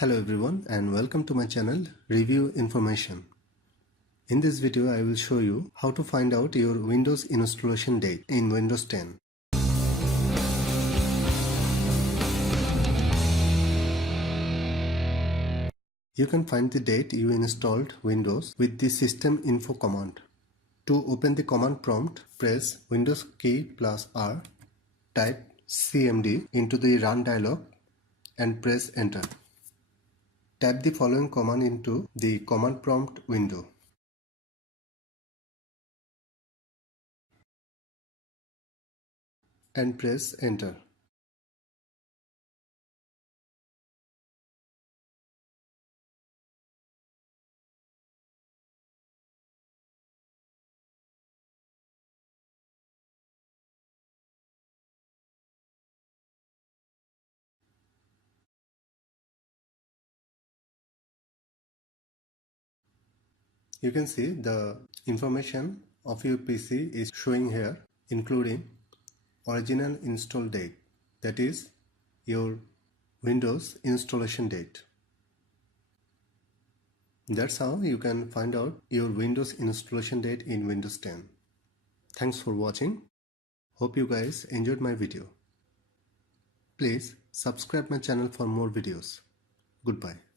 Hello everyone and welcome to my channel Review Information. In this video I will show you how to find out your Windows installation date in Windows 10. You can find the date you installed Windows with the System Info command. To open the command prompt, press Windows key plus R, type CMD into the Run dialog and press Enter. Type the following command into the command prompt window. And press Enter. You can see the information of your PC is showing here, including original install date, that is your Windows installation date. That's how you can find out your Windows installation date in Windows 10. Thanks for watching. Hope you guys enjoyed my video. Please subscribe my channel for more videos. Goodbye.